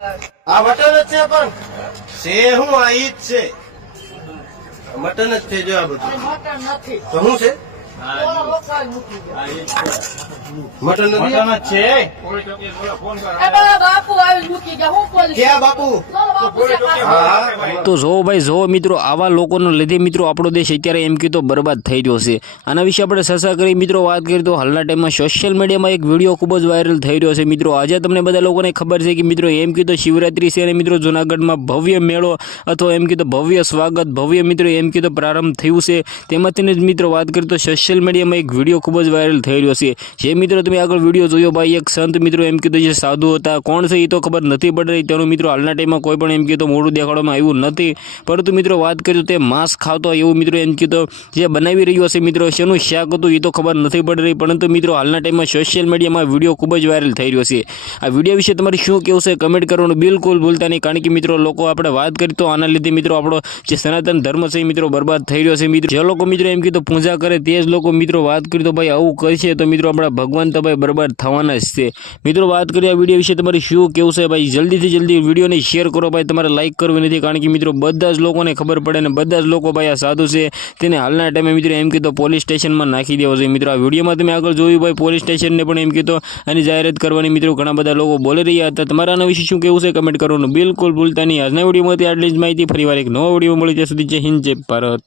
આ મટન જ છે પણ છે હું આ ઈ જ છે મટન જ છે જો આ બધું મટન નથી તો શું છે ઓલો વખત મૂકી દે. મટન નથી મટન જ છે. એ પેલા બાપુ આવી મૂકી ગયા હું પોલીસ ક્યાં બાપુ ચાલો બાપુ છે પાછળ. હા તો જો ભાઈ જો મિત્રો આવા લોકોને લીધે મિત્રો આપણો દેશ અત્યારે એમ કીધો બરબાદ થઈ રહ્યો છે. આના વિશે આપણે ચર્ચા કરી મિત્રો વાત કરીએ તો હાલના ટાઈમમાં સોશિયલ મીડિયામાં એક વિડીયો ખૂબ જ વાયરલ થઈ રહ્યો છે મિત્રો. આજે તમને બધા લોકોને ખબર છે કે મિત્રો એમ કીધો શિવરાત્રી છે અને મિત્રો જૂનાગઢમાં ભવ્ય મેળો અથવા એમ કીધો ભવ્ય સ્વાગત ભવ્ય મિત્રો એમ કીધો પ્રારંભ થયું છે. તેમાંથી જ મિત્રો વાત કરીએ તો સોશિયલ મીડિયામાં એક વિડીયો ખૂબ જ વાયરલ થઈ રહ્યો છે. જે મિત્રો તમે આગળ વિડીયો જોયો ભાઈ એક સંત મિત્રો એમ કીધું જે સાધુ હતા કોણ છે એ તો ખબર નથી પડી રહી. તેનું મિત્રો હાલના ટાઈમમાં કોઈ પણ એમ કીધું મોઢું દેખાડવામાં આવ્યું નથી. પરંતુ મિત્રો વાત કરીએ તો તે માંસ ખાતો એવું મિત્રો એમ કીધું જે બનાવી રહ્યો હશે મિત્રો શેનું શાક હતું એ તો ખબર નથી પડી રહી. પરંતુ મિત્રો હાલના ટાઈમમાં સોશિયલ મીડિયામાં વિડીયો ખૂબ જ વાયરલ થઈ રહ્યો છે. આ વિડીયો વિશે તમારે શું કહેવું છે કમેન્ટ કરવાનું બિલકુલ ભૂલતા નહીં. કારણ કે મિત્રો લોકો આપણે વાત કરી તો આના લીધે મિત્રો આપણો જે સનાતન ધર્મ છે એ મિત્રો બરબાદ થઈ રહ્યો છે. મિત્રો જે લોકો મિત્રો એમ કીધું પૂજા કરે તે જ લોકો મિત્રો વાત કરી તો ભાઈ આવું કરશે તો મિત્રો આપણા ભગવાન તો ભાઈ બરબાદ થવાના જ છે. મિત્રો વાત કરીએ આ વિડીયો વિશે તમારે શું કેવું છે ભાઈ જલ્દીથી જલ્દી વિડીયોને શેર કરો ભાઈ. તમારે લાઈક કરવી નથી કારણ કે મિત્રો બધા જ લોકોને ખબર પડે ને બધા જ લોકો ભાઈ આ સાધુ છે તેને હાલના ટાઈમે મિત્રો એમ કીધું પોલીસ સ્ટેશનમાં નાખી દેવો છે. મિત્રો આ વિડીયોમાં તમે આગળ જોયું ભાઈ પોલીસ સ્ટેશનને પણ એમ કીધું આની જાહેરાત કરવાની મિત્રો ઘણા બધા લોકો બોલી રહ્યા હતા. તમારા આના વિશે શું કેવું છે કમેન્ટ કરવાનું બિલકુલ ભૂલતા નહીં. આજના વિડીયોમાંથી આટલી જ માહિતી. ફરીવાર એક નવો વિડીયો મળી ત્યાં સુધી જય હિન્દ જય ભારત.